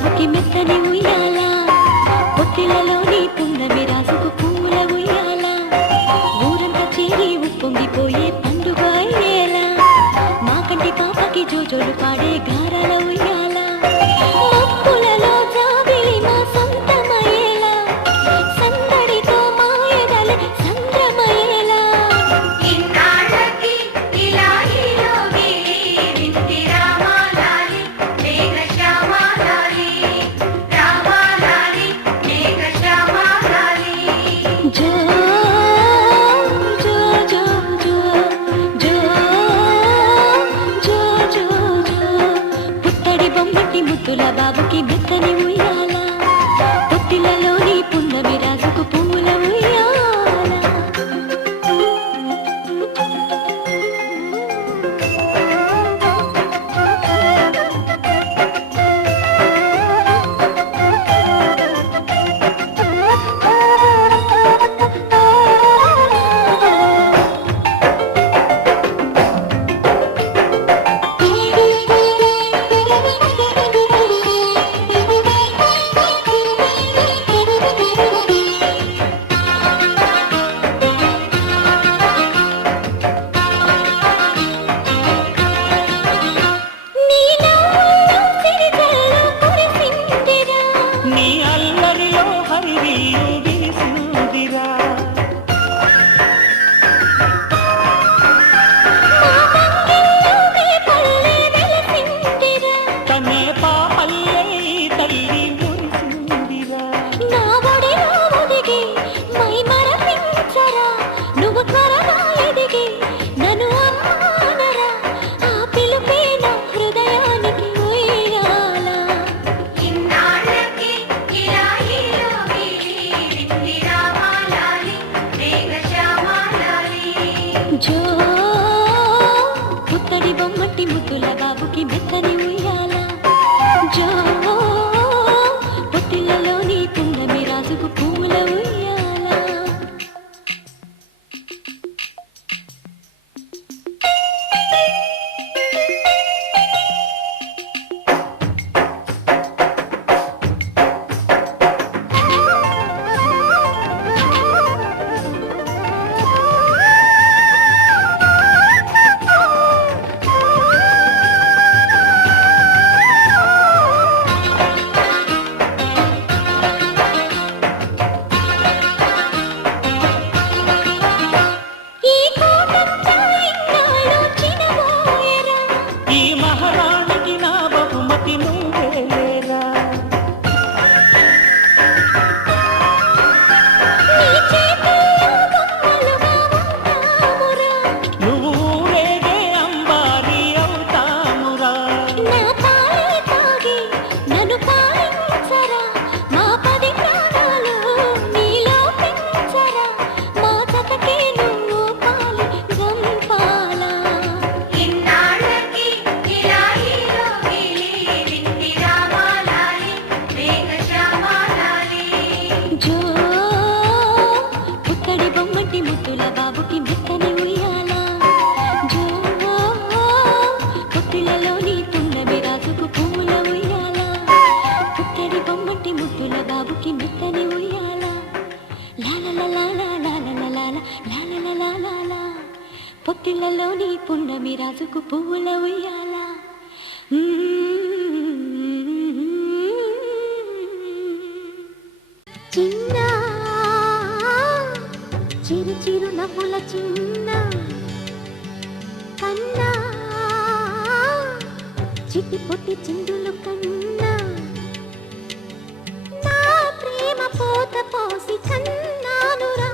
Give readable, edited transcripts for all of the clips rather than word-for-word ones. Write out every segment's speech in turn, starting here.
బాబుకి మెత్తని ఉయ్యాల పొత్తిళ్ళలోని పున్నమి రాసుకు పూల ఉయ్యాల ఊరంతా చేరి ఉప్పొంగిపోయే పండుగ అయ్యేలా మా కంటి పాపకి జోజోలు పాడే గారాల ఉయ్యాల మబ్బులలో జాబిలి మా సొంతమయ్యేలా సందడితో మాయదలి సంద్రమయ్యేలా ఇన్నాళ్ళకి ఇలా ఈలోగి వింటి రామాలాలి మేఘశ్యామాలాలి రామాలాలి మేఘశ్యామాలాలి జో జో జో జో జో జో జో జో పుత్తడి బొమ్మటి ముద్దుల బాబుకి మెత్తని ఉయ్యాల పొత్తిళ్ళలోని పున్నమి రాజుకు పువ్వుల ఉయ్యాల నీ అల్లరిలో హరివియు వీసిందిరా తనే పాపల్లే ఈ తల్లి మురిసిందిరా నువ్వు త్వరగా ఎదిగి నన్ను అమ్మానరా ఆ పిలుపే నా హృదయానికి ఉయ్యాల ఇన్నాళ్ళకి ఇలా ఈలోగి వింటి రామాలాలి మేఘశ్యామాలాలి జో పుత్తడి బొమ్మటి ముద్దుల బాబుకి మెత్తని ఉయ్యాల జో పొత్తిళ్ళలోని పున్నమి రాజుకు పూల ఉయ్యాల ఈ కోటంతా ఇన్నాళ్ళు చినబోయేరా ఈ మహారాణికి నా బహుమతి నువ్వేరా నీ చేతుల్లో బొమ్మలుగా ఉంటామురా నువ్వు ఊరేగే అంబారి అవుతామురా నా పాలే తాగి నన్ను పాలించరా మా 10 ప్రాణాలు నీలో పెంచరా మా జతకే నువ్వు పాలి గంపాలా ఇన్నాళ్ళకి ఇలా ఈలోగి వింటి రామాలాలి మేఘశ్యామాలాలి జో పుత్తడి బొమ్మటి ముద్దుల బాబుకి మెత్తని ఉయ్యాల జో పొత్తిళ్ళలోని పున్నమి రాజుకు పువ్వుల ఉయ్యాల పుత్తడి బొమ్మటి ముద్దుల బాబుకి మెత్తని ఉయ్యాల లాలలలాలలాలలలాలలలాలలా పొత్తిళ్ళలోని పున్నమి రాజుకు పువ్వుల ఉయ్యాల చిన్న చిరు చిరు నవ్వుల చిన్న కన్నా చిట్టి పొట్టి చిందులు కన్నా నా ప్రేమ పోత పోసి కన్నానురా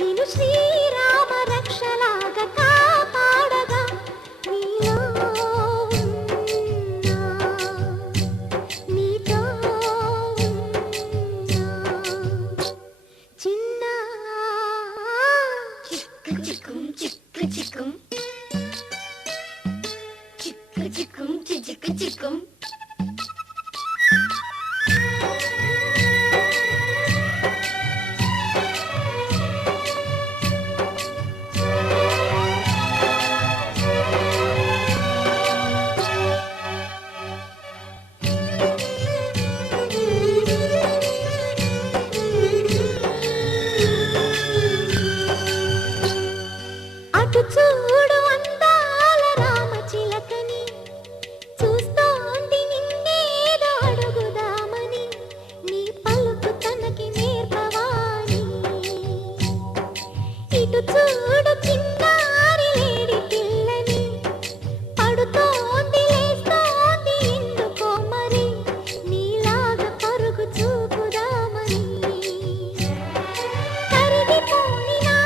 నేను శ్రీరామ రక్షలాగా కాపాడగా నీలో ఉన్నా, నీతో ఉన్నా. చిన్న చిక్కు చిక్కుం చిక్కు చిక్కుం చిక్కు చిక్కుం చిక్కు చిక్కుం ఇటు చూడు చిన్నారి లేడి పిల్లని పడుతోంది లేస్తోంది ఎందుకో మరి నీలాగా పరుగు చూపుదామని కరిగిపోని నా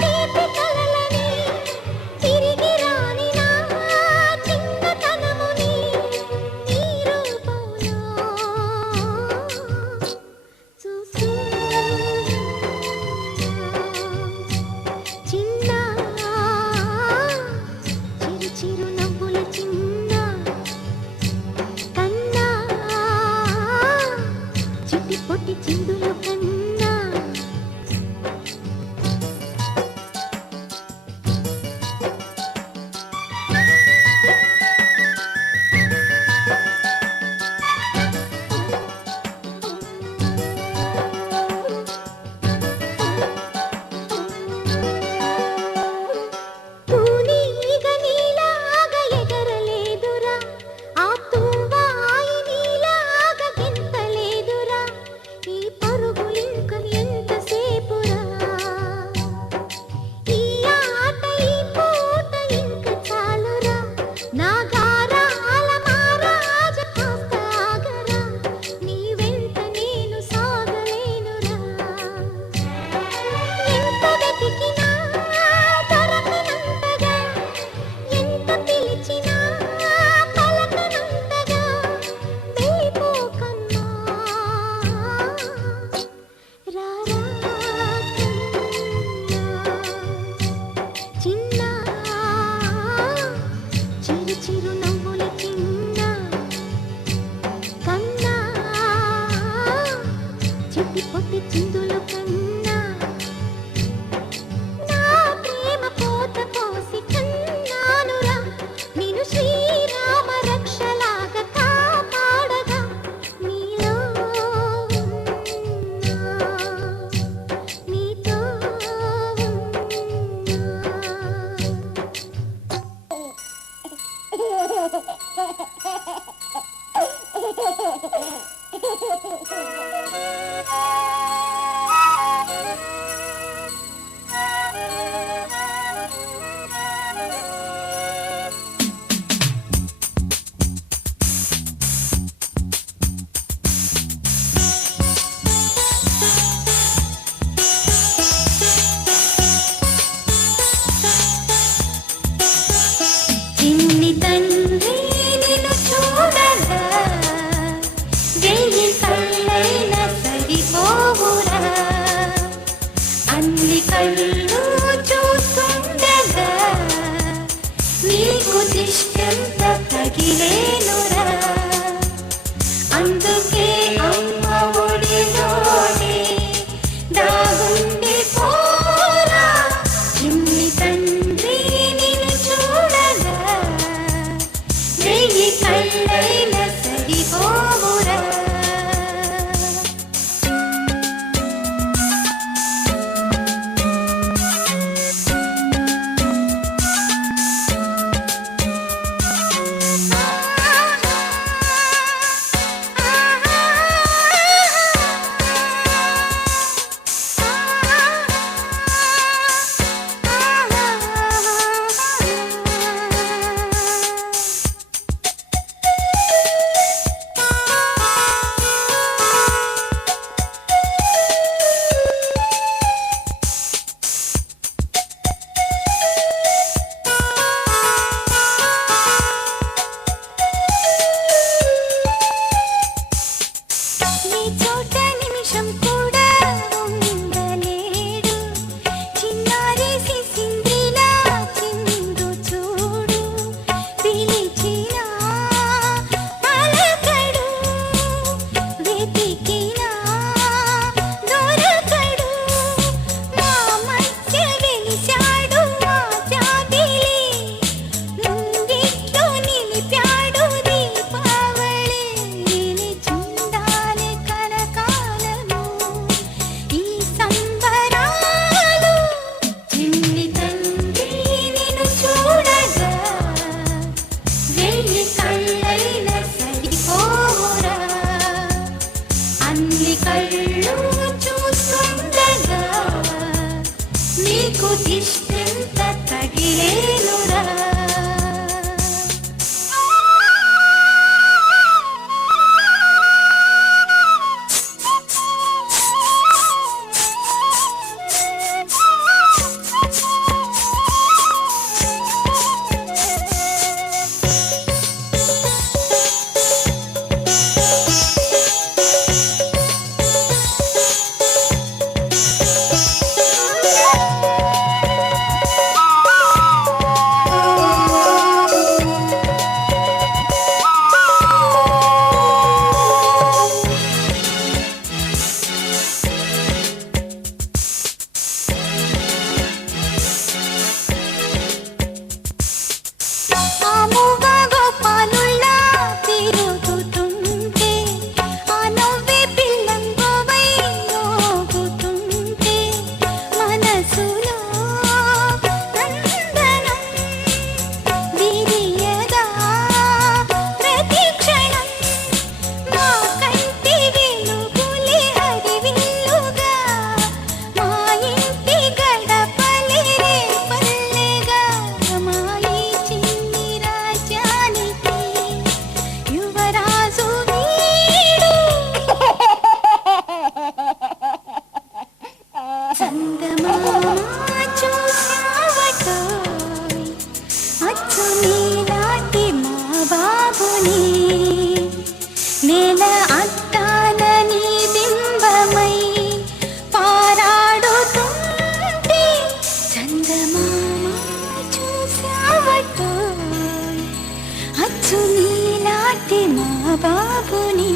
తీపి కలలని తిరిగి రాని నా చిన్నతనముని నీ రూపంలో నీకు ఇష్టంత తగిలేనురా నేల అద్దాలని బింబమై పారాడుతుంటే చందమామ చూసావటోయ్ అచ్చు నీలాంటి మా బాబుని